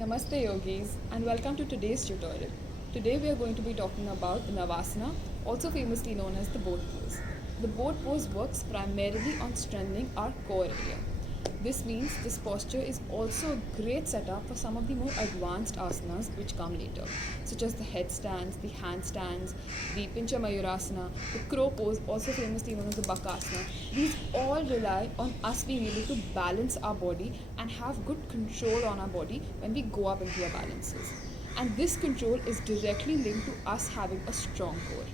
Namaste yogis and welcome to today's tutorial. Today we are going to be talking about the Navasana, also famously known as the boat pose. The boat pose works primarily on strengthening our core area. This means this posture is also a great setup for some of the more advanced asanas which come later, such as the headstands, the handstands, the Pincha Mayurasana, the crow pose, also famously known as the Bakasana. These all rely on us being able to balance our body and have good control on our body when we go up into our balances. And this control is directly linked to us having a strong core.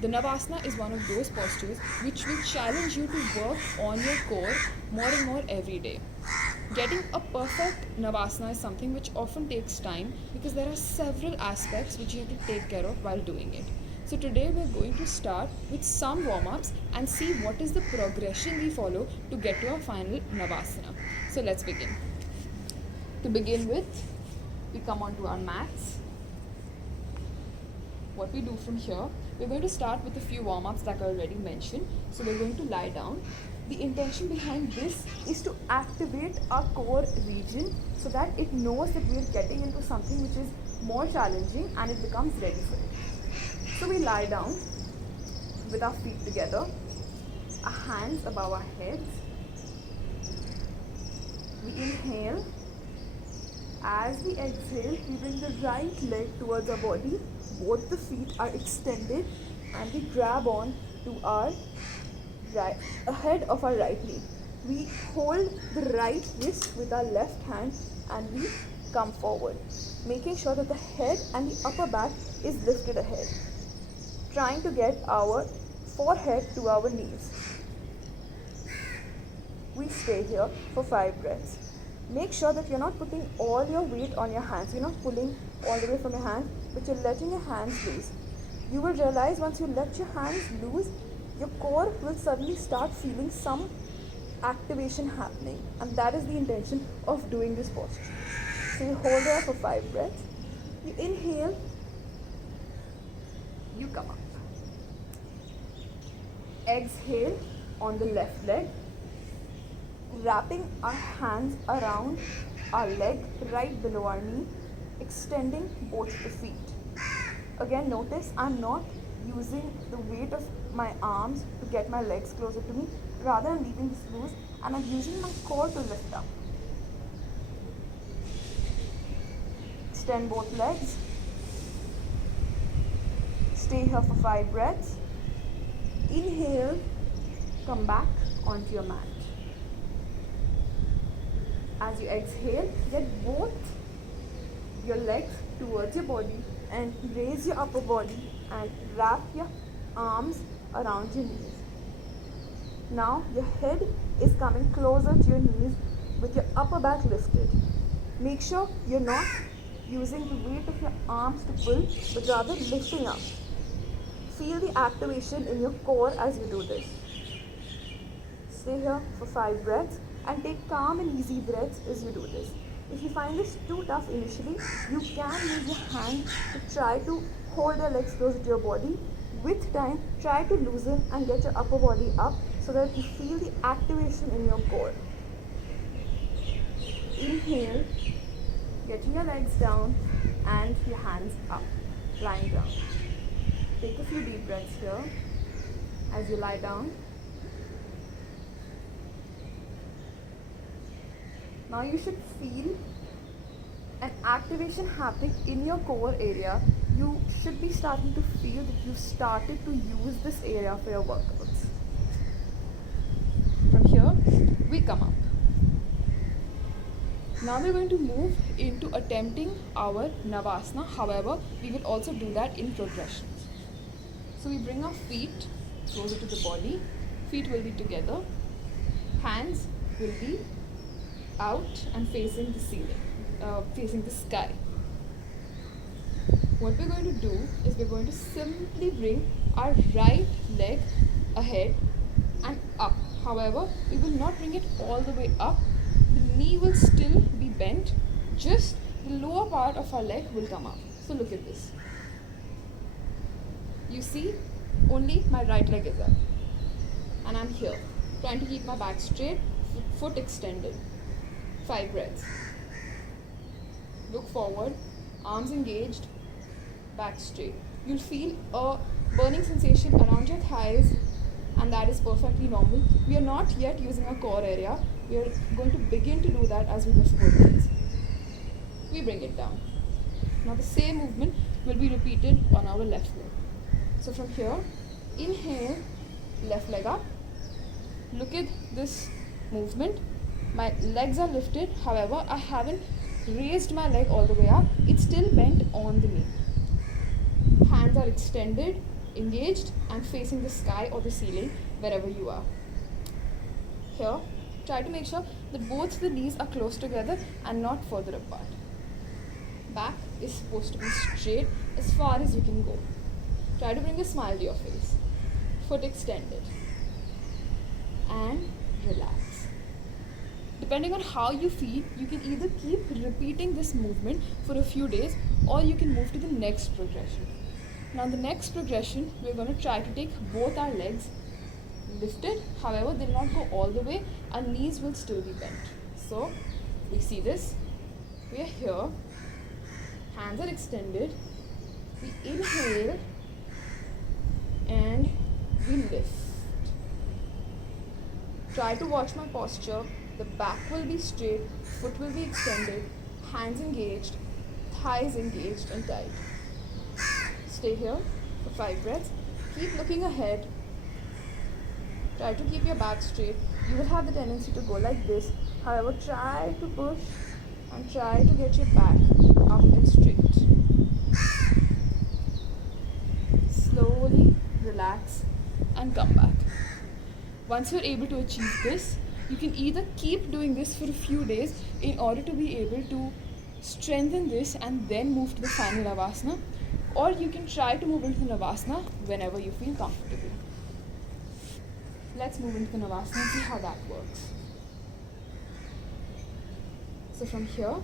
The Navasana is one of those postures which will challenge you to work on your core more and more every day. Getting a perfect Navasana is something which often takes time because there are several aspects which you have to take care of while doing it. So today we're going to start with some warm-ups and see what is the progression we follow to get to our final Navasana. So let's begin. To begin with, we come onto our mats. What we do from here, we're going to start with a few warm-ups like I already mentioned. So we're going to lie down. The intention behind this is to activate our core region so that it knows that we are getting into something which is more challenging and it becomes ready for it. So we lie down with our feet together, our hands above our heads. We inhale. As we exhale, we bring the right leg towards our body. Both the feet are extended and we grab on to our right ahead of our right knee. We hold the right wrist with our left hand and we come forward, making sure that the head and the upper back is lifted ahead, trying to get our forehead to our knees. We stay here for 5 breaths. Make sure that you're not putting all your weight on your hands. You're not pulling all the way from your hands, but you're letting your hands loose. You will realize once you let your hands loose, your core will suddenly start feeling some activation happening. And that is the intention of doing this posture. So you hold there for 5 breaths. You inhale. You come up. Exhale on the left leg. Wrapping our hands around our leg right below our knee, extending both the feet. Again, notice I'm not using the weight of my arms to get my legs closer to me. Rather, I'm leaving this loose and I'm using my core to lift up. Extend both legs. Stay here for 5 breaths. Inhale, come back onto your mat. As you exhale, get both your legs towards your body and raise your upper body and wrap your arms around your knees. Now your head is coming closer to your knees with your upper back lifted. Make sure you're not using the weight of your arms to pull, but rather lifting up. Feel the activation in your core as you do this. Stay here for 5 breaths and take calm and easy breaths as you do this. If you find this too tough initially, you can use your hand to try to hold your legs closer to your body. With time, try to loosen and get your upper body up so that you feel the activation in your core. Inhale, getting your legs down and your hands up, lying down. Take a few deep breaths here as you lie down. Now you should feel an activation happening in your core area. You should be starting to feel that you started to use this area for your workouts. From here, we come up. Now we're going to move into attempting our Navasana. However, we will also do that in progressions. So we bring our feet closer to the body. Feet will be together. Hands will be out and facing the ceiling, facing the sky. What we're going to do is we're going to simply bring our right leg ahead and up. However, we will not bring it all the way up. The knee will still be bent, just the lower part of our leg will come up. So look at this. You see, only my right leg is up. And I'm here, trying to keep my back straight, foot extended. 5 breaths. look forward, arms engaged, back straight. You'll feel a burning sensation around your thighs, and that is perfectly normal. We are not yet using our core area. We are going to begin to do that as we lift both legs. We bring it down. Now the same movement will be repeated on our left leg. So from here, inhale, left leg up. Look at this movement. My legs are lifted, however, I haven't raised my leg all the way up. It's still bent on the knee. Hands are extended, engaged, and facing the sky or the ceiling wherever you are. Here, try to make sure that both the knees are close together and not further apart. Back is supposed to be straight as far as you can go. Try to bring a smile to your face. Foot extended. And relax. Depending on how you feel, you can either keep repeating this movement for a few days or you can move to the next progression. Now the next progression, we're going to try to take both our legs lifted. However, they'll not go all the way. Our knees will still be bent. So, we see this. We are here. Hands are extended. We inhale and we lift. Try to watch my posture. The back will be straight, foot will be extended, hands engaged, thighs engaged and tight. Stay here for 5 breaths. Keep looking ahead. Try to keep your back straight. You will have the tendency to go like this. However, try to push and try to get your back up and straight. Slowly relax and come back. Once you're able to achieve this, you can either keep doing this for a few days in order to be able to strengthen this and then move to the final Navasana, or you can try to move into the Navasana whenever you feel comfortable. Let's move into the Navasana and see how that works. So from here,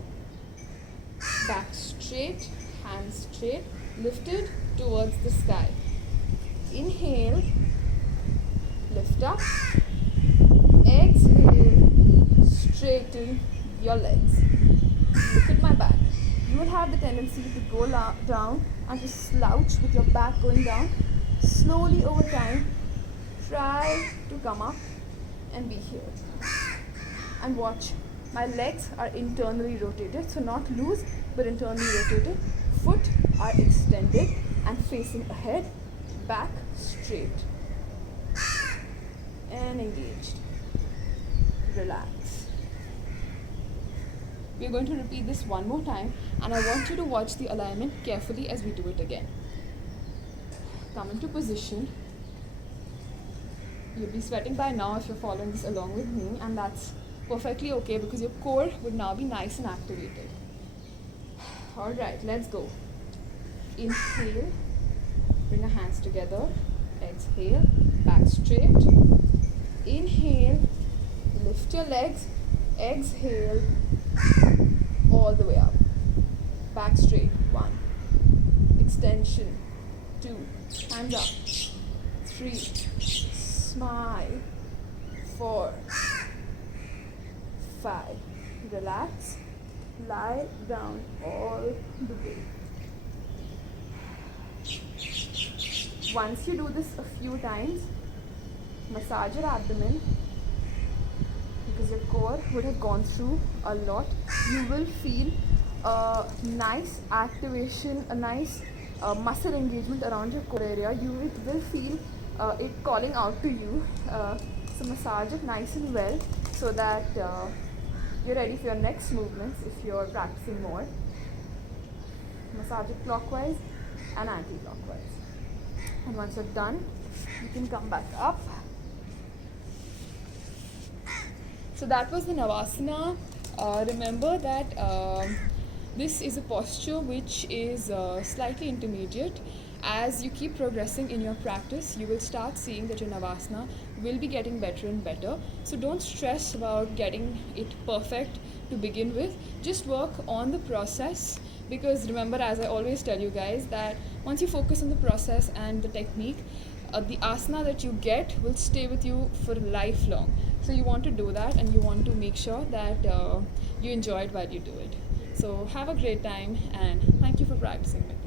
back straight, hands straight, lifted towards the sky. Inhale, lift up. Exhale, straighten your legs. Look at my back. You will have the tendency to go down and to slouch with your back going down. Slowly over time, try to come up and be here. And watch, my legs are internally rotated, so not loose but internally rotated. Foot are extended and facing ahead, back straight and engaged. Relax. We are going to repeat this one more time and I want you to watch the alignment carefully as we do it again. Come into position. You'll be sweating by now if you're following this along with me, and that's perfectly okay because your core would now be nice and activated. Alright, let's go. Inhale, bring your hands together. Exhale, back straight. Inhale, lift your legs. Exhale, all the way up. Back straight. 1. Extension. 2. Hands up. 3. Smile. 4. 5. Relax. Lie down all the way. Once you do this a few times, massage your abdomen because your core would have gone through a lot. You will feel a nice activation, a nice muscle engagement around your core area. You will feel it calling out to you. So massage it nice and well so that you're ready for your next movements if you're practicing more. Massage it clockwise and anti-clockwise. And once you're done, you can come back up. So that was the Navasana. Remember that this is a posture which is slightly intermediate. As you keep progressing in your practice, you will start seeing that your Navasana will be getting better and better. So don't stress about getting it perfect to begin with. Just work on the process, because remember, as I always tell you guys, that once you focus on the process and the technique, the asana that you get will stay with you for lifelong. So you want to do that and you want to make sure that you enjoy it while you do it. So have a great time and thank you for practicing with me.